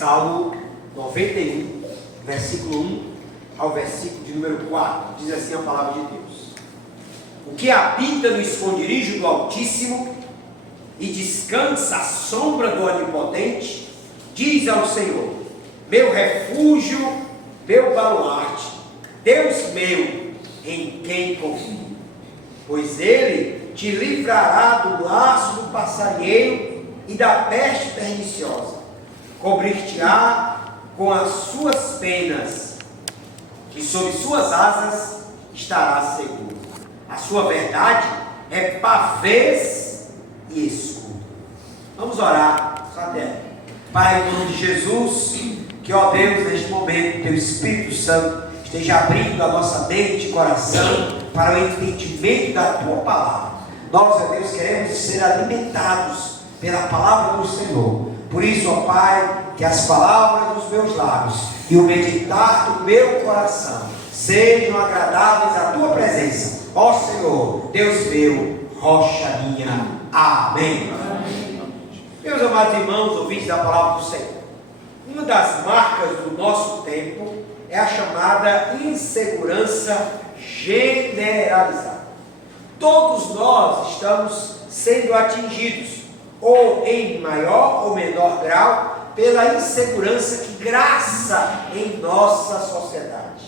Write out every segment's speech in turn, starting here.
Salmo 91, versículo 1 ao versículo de número 4, diz assim a palavra de Deus: o que habita no esconderijo do Altíssimo e descansa à sombra do Onipotente, diz ao Senhor: meu refúgio, meu baluarte, Deus meu, em quem confio. Pois Ele te livrará do laço do passarinheiro e da peste perniciosa. Cobrir-te-á com as suas penas, e sob suas asas estarás seguro. A sua verdade é pavês e escudo. Vamos orar, Saté. Pai, em nome de Jesus, que, ó Deus, neste momento, Teu Espírito Santo esteja abrindo a nossa mente e coração para o entendimento da Tua palavra. Nós, ó Deus, queremos ser alimentados pela palavra do Senhor. Por isso, ó Pai, que as palavras dos meus lábios e o meditar do meu coração sejam agradáveis à Tua presença. Ó Senhor, Deus meu, rocha minha. Amém. Amém. Meus amados irmãos, ouvintes da palavra do Senhor, uma das marcas do nosso tempo é a chamada insegurança generalizada. Todos nós estamos sendo atingidos, ou em maior ou menor grau, pela insegurança que graça em nossa sociedade.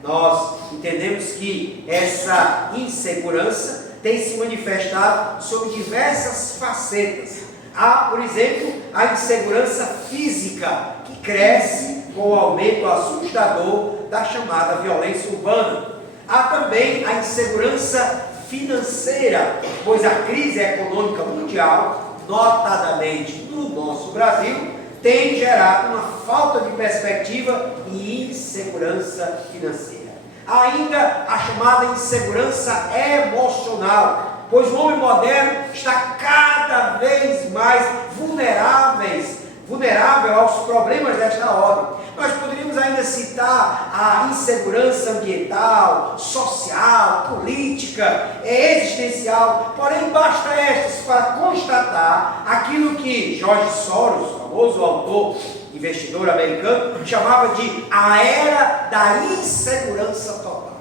Nós entendemos que essa insegurança tem se manifestado sob diversas facetas. Há, por exemplo, a insegurança física, que cresce com o aumento assustador da chamada violência urbana. Há também a insegurança financeira, pois a crise econômica mundial, notadamente no nosso Brasil, tem gerado uma falta de perspectiva e insegurança financeira. Há ainda a chamada insegurança emocional, pois o homem moderno está cada vez mais vulnerável aos problemas desta ordem. Nós poderíamos ainda citar a insegurança ambiental, social, política, existencial, porém basta estas para constatar aquilo que George Soros, famoso autor, investidor americano, chamava de a era da insegurança total.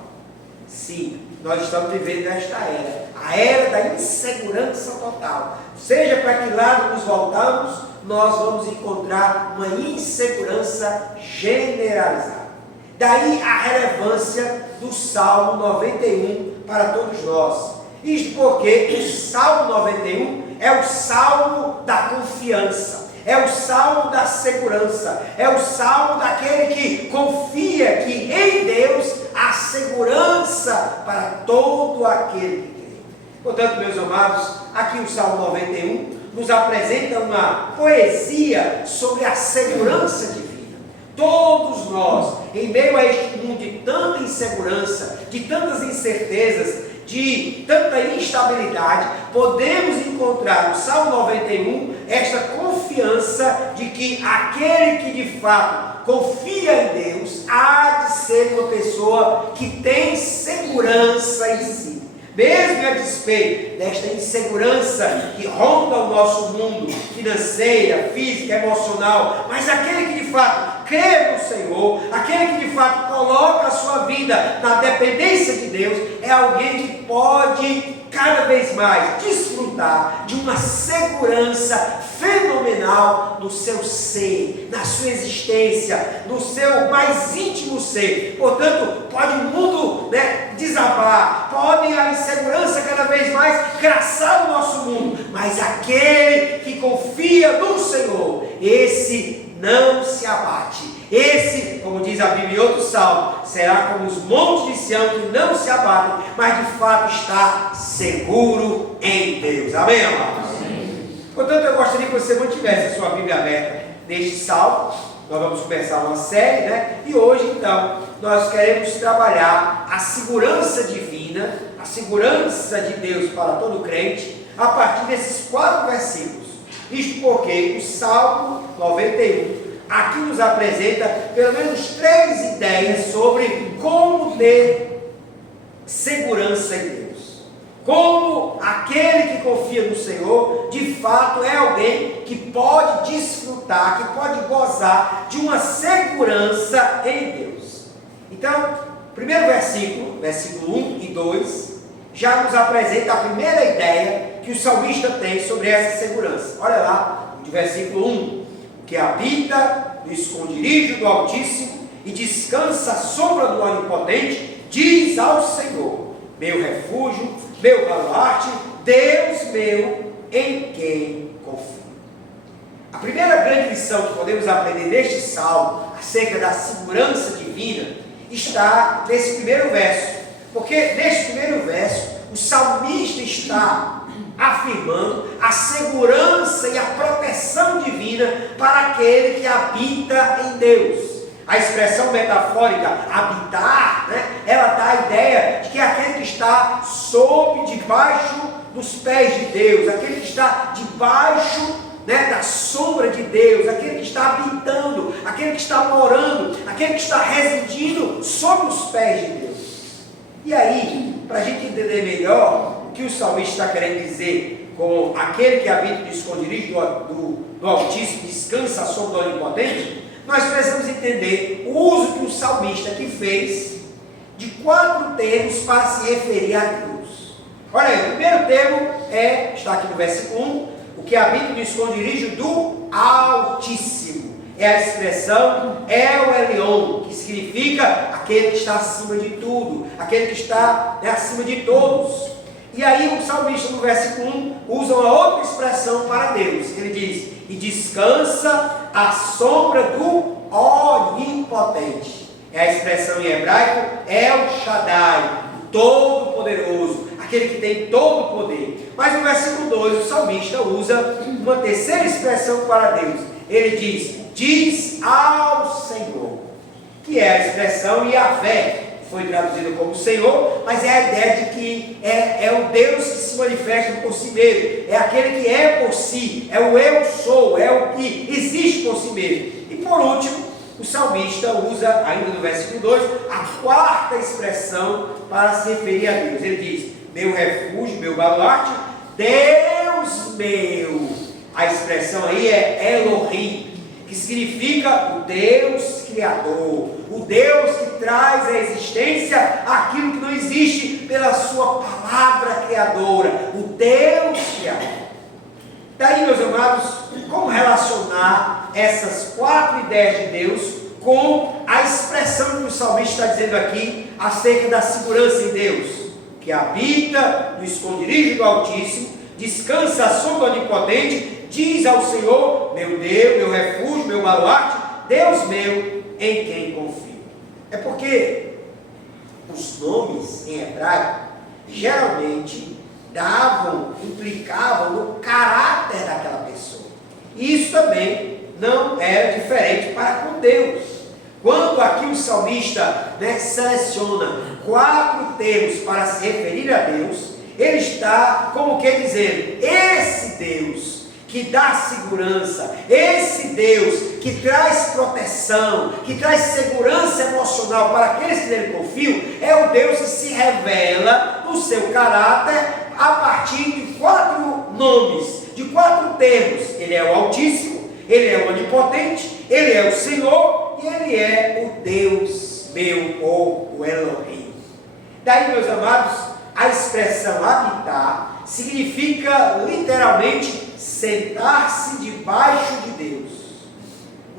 Sim, nós estamos vivendo esta era, a era da insegurança total. Seja para que lado nos voltamos, nós vamos encontrar uma insegurança generalizada. Daí a relevância do Salmo 91 para todos nós. Isto porque o Salmo 91 é o Salmo da confiança, é o Salmo da segurança, é o Salmo daquele que confia que em Deus há segurança para todo aquele que crê. Portanto, meus amados, aqui o Salmo 91 nos apresenta uma poesia sobre a segurança divina. Todos nós, em meio a este mundo de tanta insegurança, de tantas incertezas, de tanta instabilidade, podemos encontrar no Salmo 91 esta confiança de que aquele que de fato confia em Deus há de ser uma pessoa que tem segurança em si. Mesmo a despeito desta insegurança que ronda o nosso mundo, financeira, física, emocional, mas aquele que de fato crê no Senhor, aquele que de fato coloca a sua vida na dependência de Deus, é alguém que pode cada vez mais desfrutar de uma segurança fenomenal no seu ser, na sua existência, no seu mais íntimo ser. Portanto, pode o mundo desabar, pode a insegurança cada vez mais graçar o nosso mundo, mas aquele que confia no Senhor, esse não se abate. Esse, como diz a Bíblia em outro salmo, será como os montes de Sião que não se abatem, mas de fato está seguro em Deus. Amém, amados? Amém. Portanto, eu gostaria que você mantivesse a sua Bíblia aberta neste salmo. Nós vamos começar uma série, e hoje então nós queremos trabalhar a segurança divina, a segurança de Deus para todo crente, a partir desses 4 versículos. Isto porque o Salmo 91 aqui nos apresenta pelo menos 3 ideias sobre como ter segurança em Deus. Como aquele que confia no Senhor, de fato é alguém que pode desfrutar desfrutar, que pode gozar de uma segurança em Deus. Então, primeiro versículo 1 e 2, já nos apresenta a primeira ideia que o salmista tem sobre essa segurança. Olha lá, de versículo 1, que habita no esconderijo do Altíssimo e descansa à sombra do Onipotente, diz ao Senhor, meu refúgio, meu baluarte, Deus meu, em quem confio. A primeira grande lição que podemos aprender neste salmo, acerca da segurança divina, está nesse primeiro verso. Porque neste primeiro verso, o salmista está afirmando a segurança e a proteção divina para aquele que habita em Deus. A expressão metafórica habitar, ela dá a ideia de que é aquele que está debaixo dos pés de Deus, aquele que está debaixo da sombra de Deus, aquele que está habitando, aquele que está morando, aquele que está residindo sob os pés de Deus. E aí, para a gente entender melhor o que o salmista está querendo dizer com aquele que habita no esconderijo do Altíssimo, descansa à sombra do Onipotente, nós precisamos entender o uso que o salmista aqui fez de 4 termos para se referir a Deus. Olha aí, o primeiro termo está aqui no versículo 1, o que habita no esconderijo do Altíssimo. É a expressão El Elyon, que significa aquele que está acima de tudo, aquele que está acima de todos. E aí o salmista no versículo 1 usa uma outra expressão para Deus. Ele diz, e descansa à sombra do Onipotente. É a expressão em hebraico El Shaddai, o Todo-Poderoso, aquele que tem todo o poder. Mas no versículo 2 o salmista usa uma terceira expressão para Deus. Ele diz ao Senhor, que é a expressão Yahvé, foi traduzido como Senhor, mas é a ideia de que é o Deus que se manifesta por si mesmo, é aquele que é por si, é o eu sou, é o que existe por si mesmo. E por último, o salmista usa, ainda no versículo 2, a quarta expressão para se referir a Deus. Ele diz, meu refúgio, meu baluarte, Deus meu. A expressão aí é Elohim, que significa o Deus Criador, o Deus que traz à existência aquilo que não existe pela sua palavra criadora, o Deus Criador. Daí, meus amados, como relacionar essas 4 ideias de Deus com a expressão que o salmista está dizendo aqui acerca da segurança em Deus, que habita no esconderijo do Altíssimo, descansa à sombra do Onipotente, diz ao Senhor, meu Deus, meu refúgio, meu baluarte, Deus meu, em quem confio. É porque os nomes em hebraico geralmente implicavam no caráter daquela pessoa. E isso também não era diferente para com Deus. Quando aqui o salmista seleciona 4 termos para se referir a Deus, ele está, como quer dizer, esse Deus que dá segurança, esse Deus que traz proteção, que traz segurança emocional para aqueles que nele confiam, é o Deus que se revela no seu caráter a partir de 4 nomes, de 4 termos. Ele é o Altíssimo, ele é o Onipotente, ele é o Senhor e ele é o Deus meu, ou o Elohim. Daí, meus amados, a expressão habitar significa literalmente sentar-se debaixo de Deus.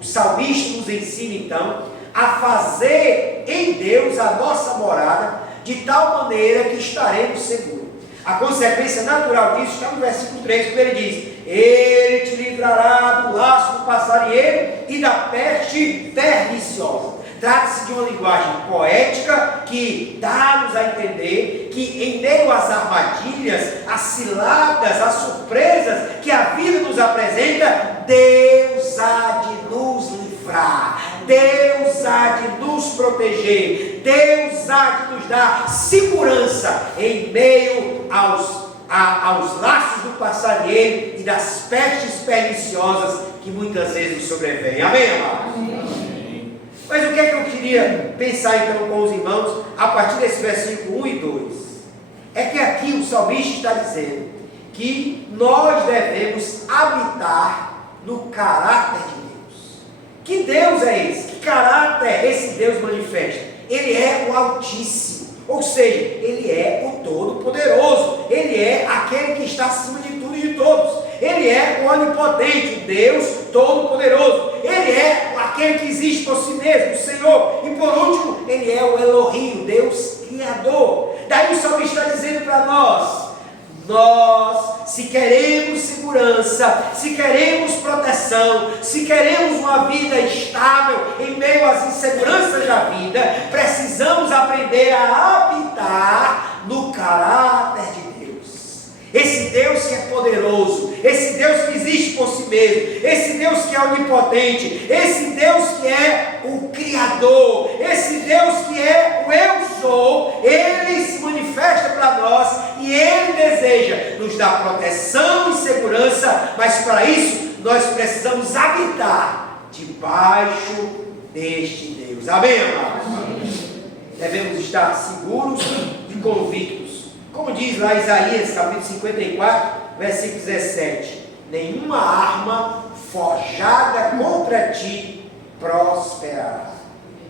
O salmista nos ensina então a fazer em Deus a nossa morada de tal maneira que estaremos seguros. A consequência natural disso está no versículo 3, quando ele diz, ele te livrará do laço do passarinheiro e da peste perniciosa. Trata-se de uma linguagem poética que dá-nos a entender que em meio às armadilhas, às ciladas, às surpresas que a vida nos apresenta, Deus há de nos livrar, Deus há de nos proteger, Deus há de nos dar segurança em meio aos laços do passarinheiro e das pestes perniciosas que muitas vezes nos sobrevêm. Amém, amados? Mas o que é que eu queria pensar então com os irmãos a partir desse versículo 1 e 2? É que aqui o salmista está dizendo que nós devemos habitar no caráter de Deus. Que Deus é esse? Que caráter esse Deus manifesta? Ele é o Altíssimo, ou seja, Ele é o Todo-Poderoso, Ele é aquele que está acima de tudo e de todos, Ele é o Onipotente, o Deus Todo-Poderoso, Ele é aquele que existe por si mesmo, o Senhor, e por último, Ele é o Elohim, o Deus Criador. Daí o salmista está dizendo para nós, se queremos segurança, se queremos proteção, se queremos uma vida estável em meio às inseguranças da vida, precisamos aprender a habitar no caráter de Deus. Esse Deus que é poderoso, esse Deus que existe por si mesmo, esse Deus que é onipotente, esse Deus que é o Criador, esse Deus que é o Eu Sou, Ele se manifesta para nós e Ele deseja nos dar proteção e segurança, mas para isso nós precisamos habitar debaixo deste Deus. Amém, amados? Devemos estar seguros e convictos. Como diz lá Isaías, capítulo 54, versículo 17: nenhuma arma forjada contra ti prosperará.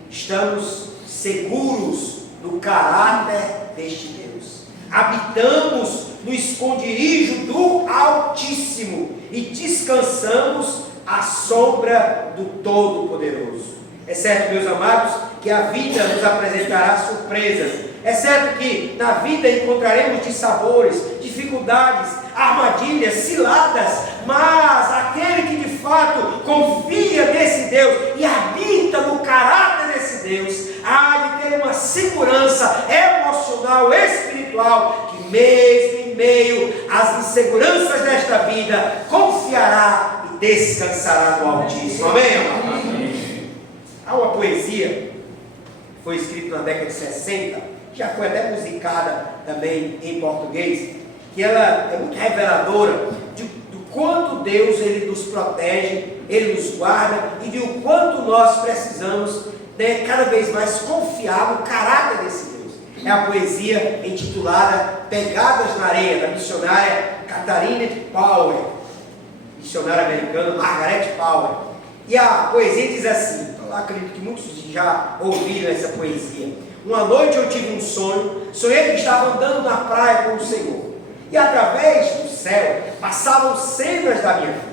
Estamos seguros do caráter deste Deus. Habitamos no esconderijo do Altíssimo e descansamos à sombra do Todo-Poderoso. É certo, meus amados, que a vida nos apresentará surpresas. É certo que na vida encontraremos dissabores, dificuldades, armadilhas, ciladas, mas aquele que de fato confia nesse Deus e habita no caráter desse Deus, há de ter uma segurança emocional, espiritual, que mesmo em meio às inseguranças desta vida, confiará e descansará no Altíssimo. Amém, amado? Há uma poesia que foi escrita na década de 60, já foi até musicada também em português, que ela é muito reveladora do quanto Deus ele nos protege, Ele nos guarda e de o quanto nós precisamos cada vez mais confiar no caráter desse Deus. É a poesia intitulada Pegadas na Areia, da missionária Catharine Power, missionária americana Margaret Power. E a poesia diz assim, eu acredito que muitos já ouviram essa poesia. Uma noite eu tive um sonho, sonhei que estava andando na praia com o Senhor. E através do céu passavam cenas da minha vida.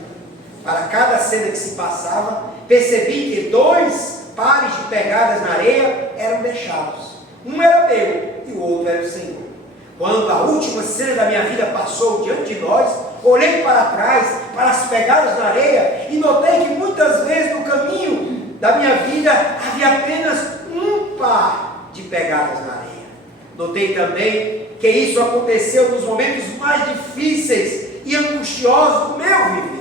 Para cada cena que se passava, percebi que 2 pares de pegadas na areia eram deixados. Um era meu e o outro era o Senhor. Quando a última cena da minha vida passou diante de nós, olhei para trás, para as pegadas na areia e notei que muitas vezes no caminho da minha vida havia apenas um par de pegadas na areia. Notei também que isso aconteceu nos momentos mais difíceis e angustiosos do meu viver.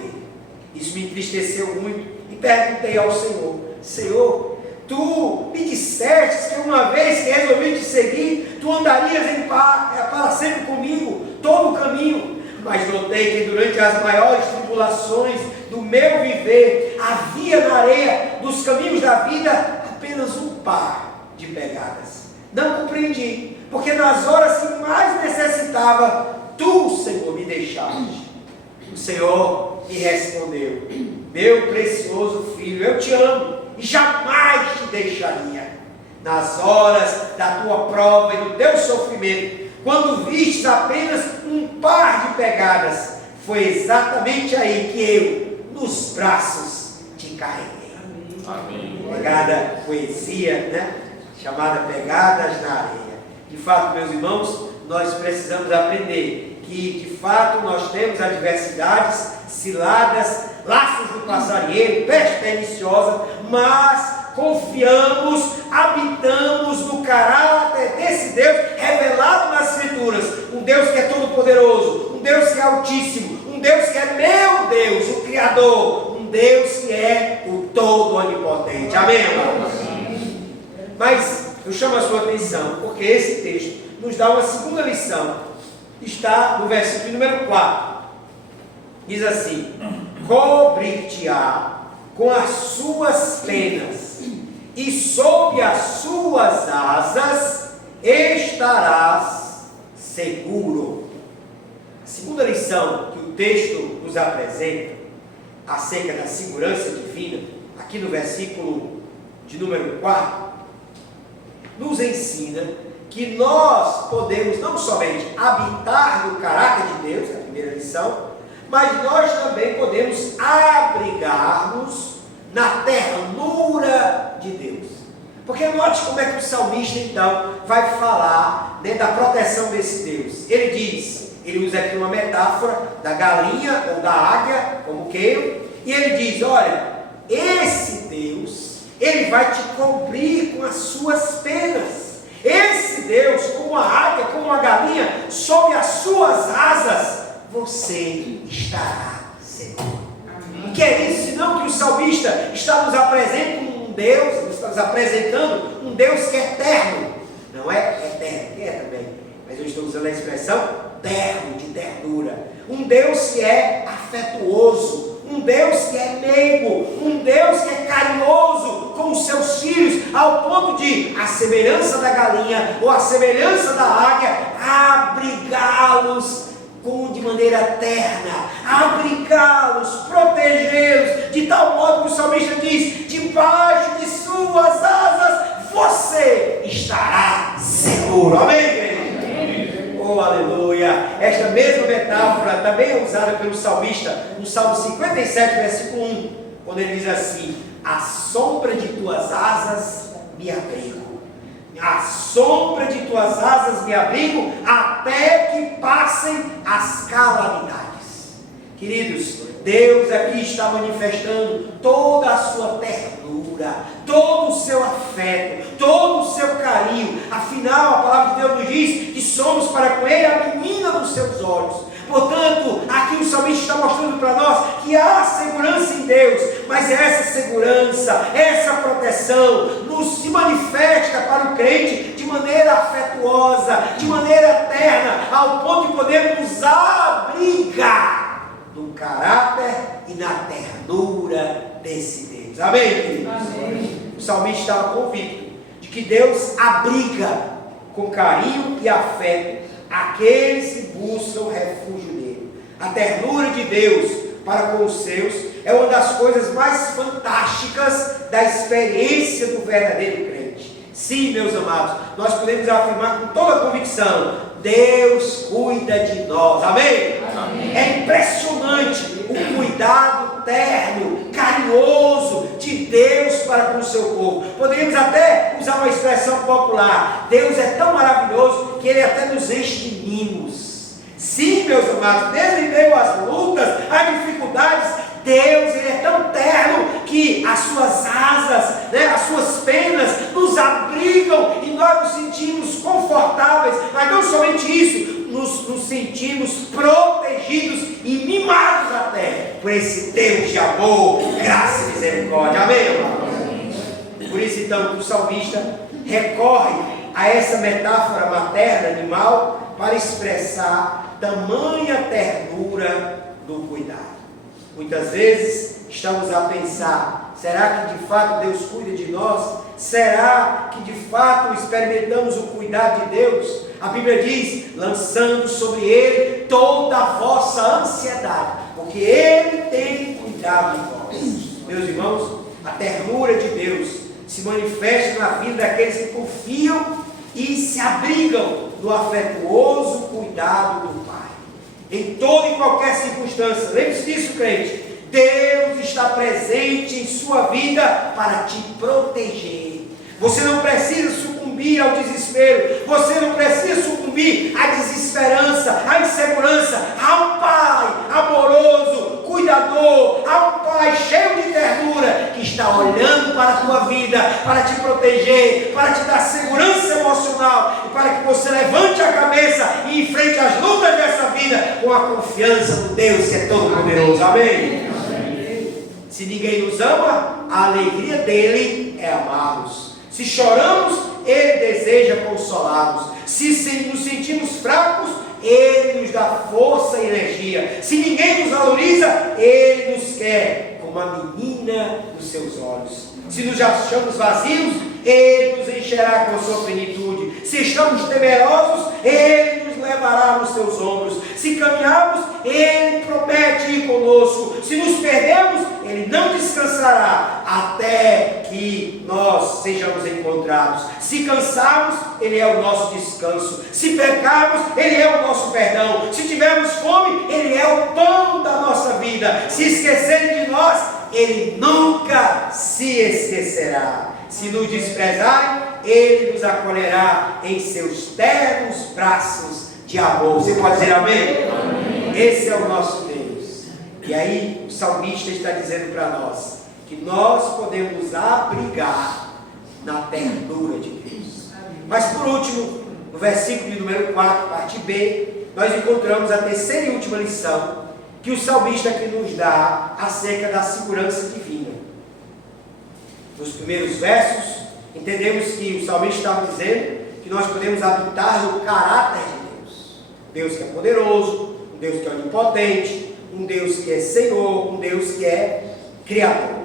Isso me entristeceu muito e perguntei ao Senhor: Senhor, Tu me disseste que uma vez que resolvi te seguir, Tu andarias para sempre comigo todo o caminho. Mas notei que durante as maiores tribulações do meu viver, havia na areia dos caminhos da vida apenas um par de pegadas. Não compreendi, porque nas horas que mais necessitava, Tu, Senhor, me deixaste. O Senhor me respondeu: meu precioso filho, eu te amo e jamais te deixaria. Nas horas da tua prova e do teu sofrimento, quando vistes apenas um par de pegadas, foi exatamente aí que eu, nos braços, te carreguei. Amém. Pegada poesia, né? Chamada Pegadas na Areia. De fato, meus irmãos, nós precisamos aprender que, de fato, nós temos adversidades, ciladas, laços do passarinheiro, peste perniciosa, mas confiamos, habitamos no caráter desse Deus revelado nas Escrituras. Um Deus que é todo-poderoso, um Deus que é altíssimo, um Deus que é meu Deus, o Criador, um Deus que é o todo-onipotente. Amém, amados? Mas eu chamo a sua atenção, porque esse texto nos dá uma segunda lição. Está no versículo número 4. Diz assim: cobrir-te-á com as suas penas, e sob as suas asas estarás seguro. A segunda lição que o texto nos apresenta acerca da segurança divina aqui no versículo de número 4, nos ensina que nós podemos não somente habitar no caráter de Deus, a primeira lição, mas nós também podemos abrigar-nos na ternura de Deus. Porque note como é que o salmista então vai falar, né, da proteção desse Deus. Ele usa aqui uma metáfora da galinha ou da águia, como queiram, e ele diz: olha, esse Deus, ele vai te cobrir com as suas penas. Esse Deus, como a águia, como a galinha, sob as suas asas, você estará seguro. O que é isso? Senão que o salmista está nos apresentando um Deus que é eterno. Não é eterno, que é também, mas eu estou usando a expressão terno, de ternura. Um Deus que é afetuoso, um Deus que é meigo, um Deus que é carinhoso com os seus filhos, ao ponto de, à semelhança da galinha ou à semelhança da águia, abrigá-los de maneira terna, abrigá-los, protegê-los, de tal modo que o salmista diz: debaixo de suas asas você estará seguro. Amém, igreja? Oh, aleluia! Esta mesma metáfora também é usada pelo salmista no Salmo 57, versículo 1, quando ele diz assim: à sombra de tuas asas me abrigo. À sombra de tuas asas me abrigo, até que passem as calamidades. Queridos, Deus aqui está manifestando toda a sua ternura, todo o seu afeto, todo o seu carinho. Afinal, a palavra de Deus nos diz que somos para com Ele a menina dos seus olhos. Portanto, aqui o salmista está mostrando para nós que há segurança em Deus, mas essa segurança, essa proteção se manifesta para o crente de maneira afetuosa, de maneira terna, ao ponto de poder nos abrigar no caráter e na ternura desse Deus. Amém, queridos? Amém. O salmista estava convicto de que Deus abriga com carinho e afeto aqueles que buscam refúgio nele. A ternura de Deus para com os seus é uma das coisas mais fantásticas da experiência do verdadeiro crente. Sim, meus amados, nós podemos afirmar com toda a convicção: Deus cuida de nós. Amém? Amém. É impressionante o cuidado terno, carinhoso de Deus para com o seu povo. Poderíamos até usar uma expressão popular: Deus é tão maravilhoso que Ele até nos enche de mimos. Sim, meus amados, mesmo em meio às lutas, às dificuldades, Deus, Ele é tão terno que as suas asas, né, as suas penas nos abrigam e nós nos sentimos confortáveis. Mas não somente isso, nos sentimos protegidos e mimados até por esse Deus de amor, graça e misericórdia. Amém, amados? Por isso então o salmista recorre a essa metáfora materna, animal, para expressar tamanha ternura do cuidado. Muitas vezes estamos a pensar: será que de fato Deus cuida de nós? Será que de fato experimentamos o cuidado de Deus? A Bíblia diz: lançando sobre Ele toda a vossa ansiedade, porque Ele tem cuidado de vós. Meus irmãos, a ternura de Deus se manifesta na vida daqueles que confiam e se abrigam no afetuoso cuidado do Pai. Em toda e qualquer circunstância, lembre-se disso, crente: Deus está presente em sua vida para te proteger. Você não precisa sucumbir ao desespero, você não precisa sucumbir à desesperança, à insegurança. Há um Pai amoroso, cuidador, há um Pai cheio de ternura que está olhando para a tua vida, para te proteger, para te dar segurança emocional e para que você levante a cabeça e enfrente as lutas dessa vida com a confiança do Deus que é todo poderoso. Amém? Se ninguém nos ama, a alegria dele é amá-los. Se choramos, Ele deseja consolar-nos. Se nos sentimos fracos, Ele nos dá força e energia. Se ninguém nos valoriza, Ele nos quer como a menina dos seus olhos. Se nos achamos vazios, Ele nos encherá com a sua plenitude. Se estamos temerosos, Ele nos levará nos seus ombros. Se caminharmos, Ele promete ir conosco. Se nos perdemos, Ele não descansará até que nós sejamos encontrados. Se cansarmos, Ele é o nosso descanso. Se pecarmos, Ele é o nosso perdão. Se tivermos fome, Ele é o pão da nossa vida. Se esquecerem de nós, Ele nunca se esquecerá. Se nos desprezarem, Ele nos acolherá em seus ternos braços de amor. Você pode dizer amém? Amém. Esse é o nosso Deus. E aí o salmista está dizendo para nós que nós podemos nos abrigar na ternura de Deus. Mas por último, no versículo de número 4, parte B, nós encontramos a terceira e última lição que o salmista aqui nos dá acerca da segurança divina. Nos primeiros versos, entendemos que o salmista estava dizendo que nós podemos habitar no caráter de Deus. Deus que é poderoso, um Deus que é onipotente, um Deus que é Senhor, um Deus que é Criador.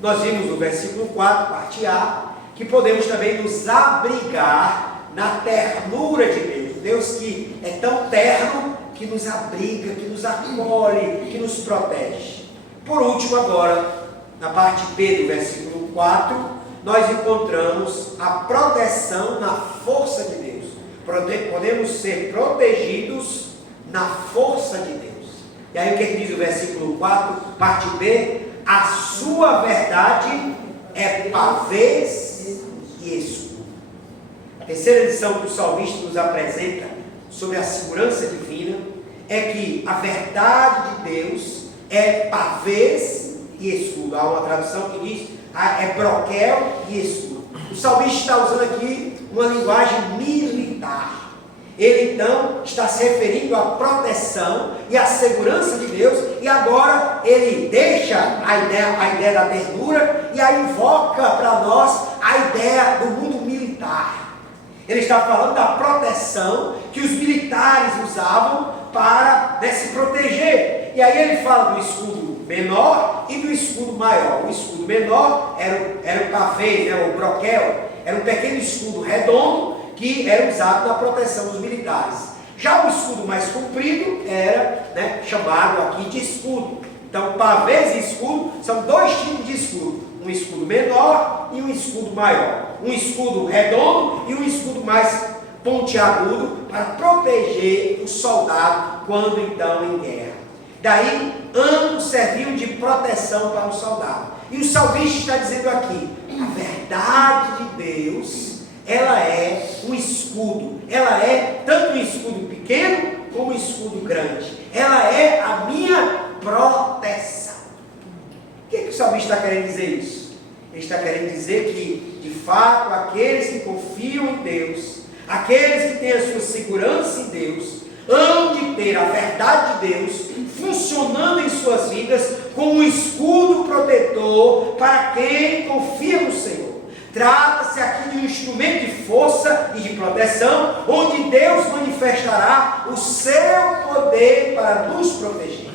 Nós vimos no versículo 4, parte A, que podemos também nos abrigar na ternura de Deus. Deus que é tão terno que nos abriga, que nos acolhe, que nos protege. Por último agora, na parte B do versículo 4, nós encontramos a proteção na força de Deus. Podemos ser protegidos na força de Deus. E aí o que diz o versículo 4, parte B? A sua verdade é pavês e escudo. A terceira lição que o salmista nos apresenta sobre a segurança divina é que a verdade de Deus é pavês e escudo. Há uma tradução que diz é broquel e escudo. O salmista está usando aqui uma linguagem militar. Ele então está se referindo à proteção e à segurança de Deus, e agora ele deixa a ideia da ternura e a invoca para nós a ideia do mundo militar. Ele está falando da proteção que os militares usavam para se proteger. E aí ele fala do escudo menor e do escudo maior. O escudo menor era o pavês, o broquel, era um pequeno escudo redondo que era usado na proteção dos militares. Já o escudo mais comprido era chamado aqui de escudo. Então, pavês e escudo são dois tipos de escudo: um escudo menor e um escudo maior, um escudo redondo e um escudo mais pontiagudo para proteger o soldado quando então em guerra. Daí, ambos serviam de proteção para o soldado. E o salmista está dizendo aqui: a verdade de Deus, ela é um escudo. Ela é tanto um escudo pequeno como um escudo grande. Ela é a minha proteção. O que o salmista está querendo dizer isso? Ele está querendo dizer que, de fato, aqueles que confiam em Deus, aqueles que têm a sua segurança em Deus, hão de ter a verdade de Deus funcionando em suas vidas como um escudo protetor para quem confia no Senhor. Trata-se aqui de um instrumento de força e de proteção, onde Deus manifestará o seu poder para nos proteger.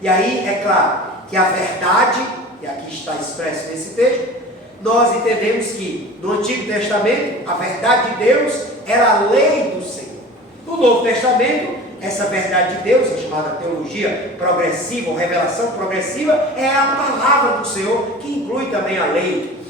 E aí, é claro, que a verdade, e aqui está expresso nesse texto, nós entendemos que no Antigo Testamento, a verdade de Deus era a lei do Senhor. No Novo Testamento, essa verdade de Deus, é chamada teologia progressiva ou revelação progressiva, é a palavra do Senhor, que inclui também a lei.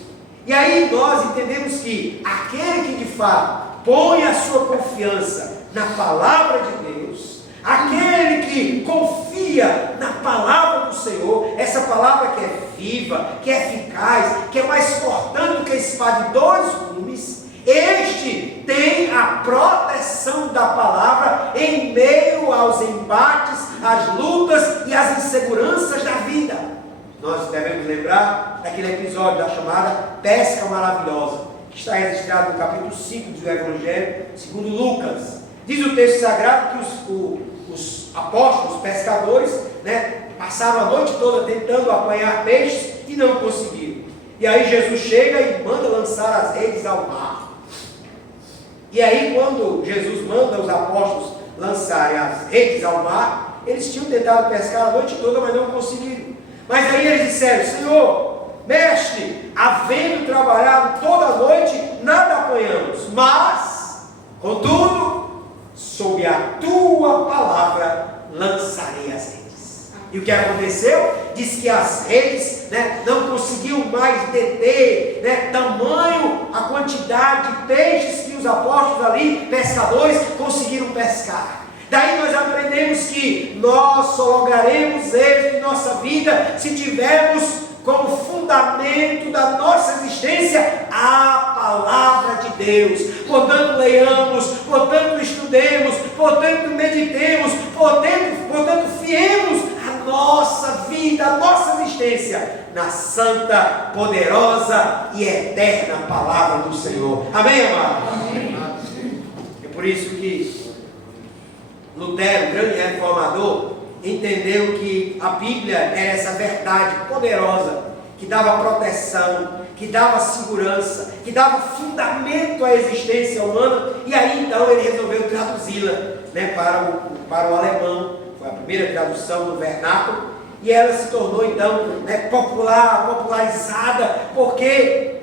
E aí nós entendemos que aquele que de fato põe a sua confiança na palavra de Deus, aquele que confia na palavra do Senhor, essa palavra que é viva, que é eficaz, que é mais cortante do que a espada de dois gumes, este tem a proteção da palavra em meio aos embates, às lutas e às inseguranças da vida. Nós devemos lembrar daquele episódio da chamada pesca maravilhosa, que está registrado no capítulo 5 do Evangelho segundo Lucas. Diz o texto sagrado que os apóstolos, os pescadores, passaram a noite toda tentando apanhar peixes e não conseguiram. E aí Jesus chega e manda lançar as redes ao mar. E aí quando Jesus manda os apóstolos lançarem as redes ao mar, eles tinham tentado pescar a noite toda, mas não conseguiram. Mas aí eles disseram: Senhor, mestre, havendo trabalhado toda a noite, nada apanhamos, mas, contudo, sob a tua palavra lançarei as redes. E o que aconteceu? Diz que as redes, não conseguiam mais deter, tamanho a quantidade de peixes que os apóstolos ali, pescadores, conseguiram pescar. Daí nós aprendemos que nós só lograremos êxito em nossa vida se tivermos como fundamento da nossa existência a palavra de Deus. Portanto, leiamos, portanto, estudemos, portanto, meditemos, portanto, fiemos a nossa vida, a nossa existência na santa, poderosa e eterna palavra do Senhor. Amém, amado? Amém. É por isso que Lutero, grande reformador, entendeu que a Bíblia era essa verdade poderosa, que dava proteção, que dava segurança, que dava fundamento à existência humana. E aí então ele resolveu traduzi-la para o alemão. Foi a primeira tradução do vernáculo, e ela se tornou então popularizada, porque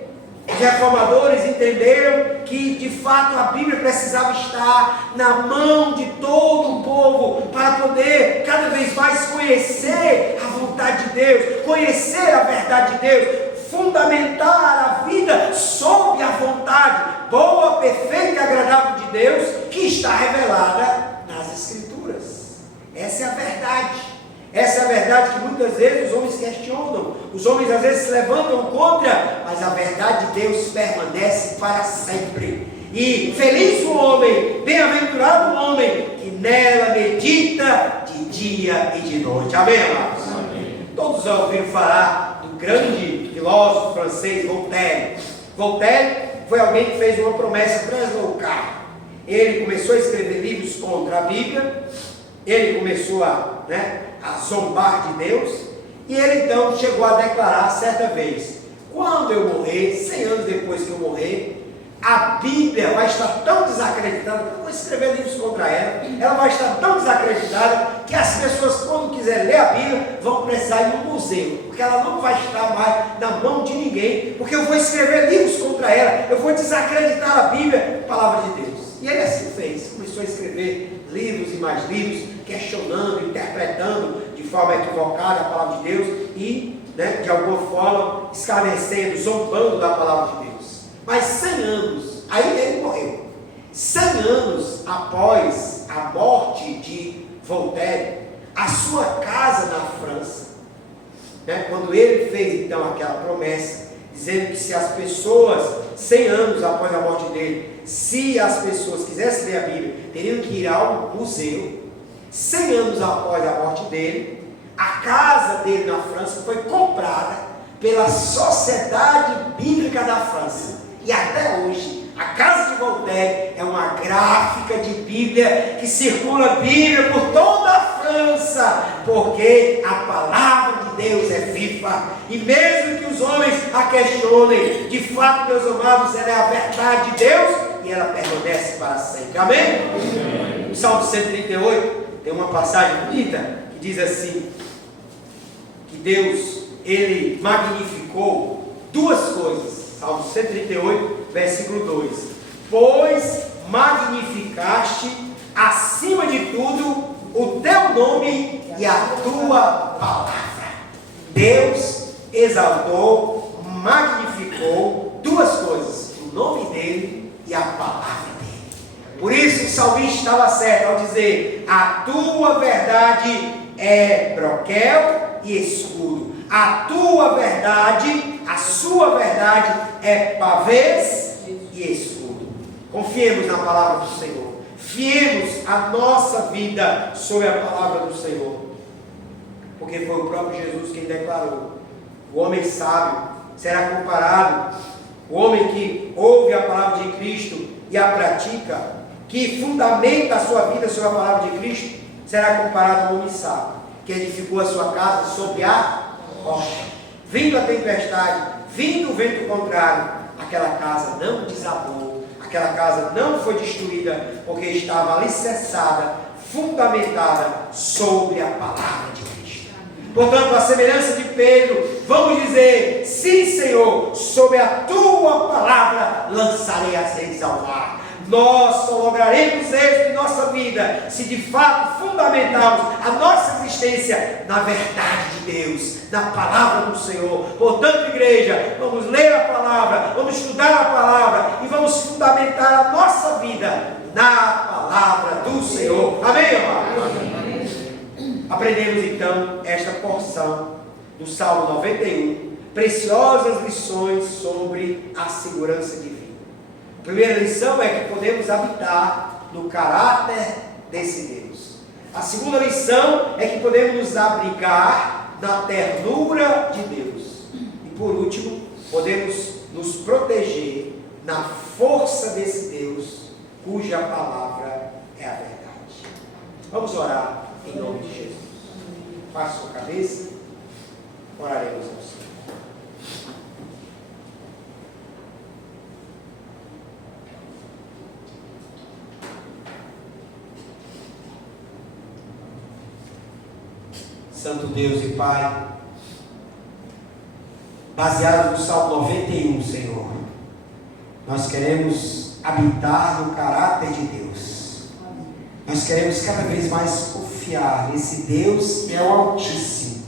os reformadores entenderam que de fato a Bíblia precisava estar na mão de todo o povo para poder cada vez mais conhecer a vontade de Deus, conhecer a verdade de Deus, fundamentar a vida sob a vontade boa, perfeita e agradável de Deus que está revelada nas Escrituras. Essa é a verdade. Essa é a verdade que muitas vezes os homens questionam, os homens às vezes se levantam contra, mas a verdade de Deus permanece para sempre. E feliz o homem, bem-aventurado o homem, que nela medita de dia e de noite. Amém, amados? Amém. Todos já ouviram falar do grande filósofo francês Voltaire. Voltaire foi alguém que fez uma promessa transloucar. Ele começou a escrever livros contra a Bíblia, ele começou a zombar de Deus, e ele então chegou a declarar certa vez: quando eu morrer, 100 anos depois que eu morrer, a Bíblia vai estar tão desacreditada, eu vou escrever livros contra ela vai estar tão desacreditada que as pessoas, quando quiserem ler a Bíblia, vão precisar ir no museu, porque ela não vai estar mais na mão de ninguém, porque eu vou escrever livros contra ela, eu vou desacreditar a Bíblia, palavra de Deus. E ele assim fez, começou a escrever livros e mais livros, questionando, interpretando de forma equivocada a palavra de Deus e, de alguma forma, escarnecendo, zombando da palavra de Deus. Mas 100 anos, aí ele morreu. 100 anos após a morte de Voltaire, a sua casa na França, quando ele fez então aquela promessa, dizendo que se as pessoas, 100 anos após a morte dele, se as pessoas quisessem ler a Bíblia, teriam que ir ao museu. 100 anos após a morte dele, a casa dele na França foi comprada pela Sociedade Bíblica da França. E até hoje, a casa de Voltaire é uma gráfica de Bíblia que circula a Bíblia por toda a França, porque a palavra de Deus é viva. E mesmo que os homens a questionem, de fato, meus amados, ela é a verdade de Deus e ela permanece para sempre. Amém? No Salmo 138, tem uma passagem bonita que diz assim, que Deus, ele magnificou duas coisas. Salmo 138, versículo 2. Pois magnificaste acima de tudo o teu nome e a tua palavra. Deus exaltou, magnificou duas coisas, o nome dele e a palavra dele. Por isso o salmista estava certo ao dizer: a tua verdade é broquel e escudo. A tua verdade, a sua verdade é pavês e escudo. Confiemos na palavra do Senhor. Fiemos a nossa vida sobre a palavra do Senhor. Porque foi o próprio Jesus quem declarou: o homem sábio será comparado, o homem que ouve a palavra de Cristo e a pratica, que fundamenta a sua vida sobre a palavra de Cristo, será comparado ao homem sábio, que edificou a sua casa sobre a rocha. Vindo a tempestade, vindo o vento contrário, aquela casa não desabou, aquela casa não foi destruída, porque estava alicerçada, fundamentada sobre a palavra de Cristo. Portanto, a semelhança de Pedro, vamos dizer: sim, Senhor, sobre a tua palavra lançarei as redes ao mar. Nós só lograremos êxito em nossa vida se de fato fundamentarmos a nossa existência na verdade de Deus, na palavra do Senhor. Portanto, igreja, vamos ler a palavra, vamos estudar a palavra e vamos fundamentar a nossa vida na palavra do Senhor. Amém, amados? Aprendemos então esta porção do Salmo 91, preciosas lições sobre a segurança divina. A primeira lição é que podemos habitar no caráter desse Deus. A segunda lição é que podemos nos abrigar na ternura de Deus. E por último, podemos nos proteger na força desse Deus, cuja palavra é a verdade. Vamos orar em nome de Jesus. Faça sua cabeça, oraremos ao Senhor. Santo Deus e Pai, baseado no Salmo 91, Senhor, nós queremos habitar no caráter de Deus. Nós queremos cada vez mais confiar nesse Deus que é o Altíssimo,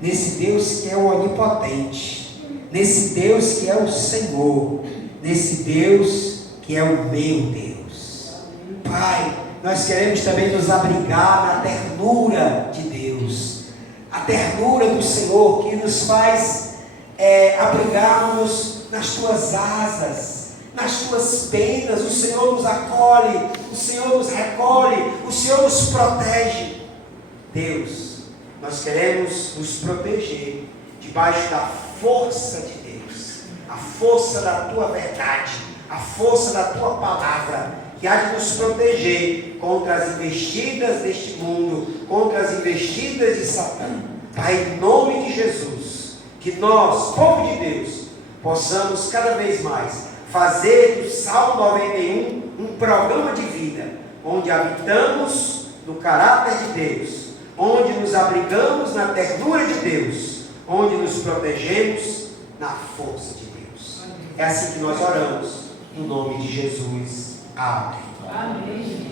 nesse Deus que é o Onipotente, nesse Deus que é o Senhor, nesse Deus que é o meu Deus. Pai, nós queremos também nos abrigar na ternura de Deus, a ternura do Senhor que nos faz abrigarmos nas tuas asas, nas tuas penas. O Senhor nos acolhe, o Senhor nos recolhe, o Senhor nos protege. Deus, nós queremos nos proteger debaixo da força de Deus, a força da tua verdade, a força da tua palavra, que há de nos proteger contra as investidas deste mundo, contra as investidas de Satã. Pai, em nome de Jesus, que nós, povo de Deus, possamos cada vez mais fazer do Salmo 91 um programa de vida, onde habitamos no caráter de Deus, onde nos abrigamos na ternura de Deus, onde nos protegemos na força de Deus. É assim que nós oramos, em nome de Jesus. Amém. Amém.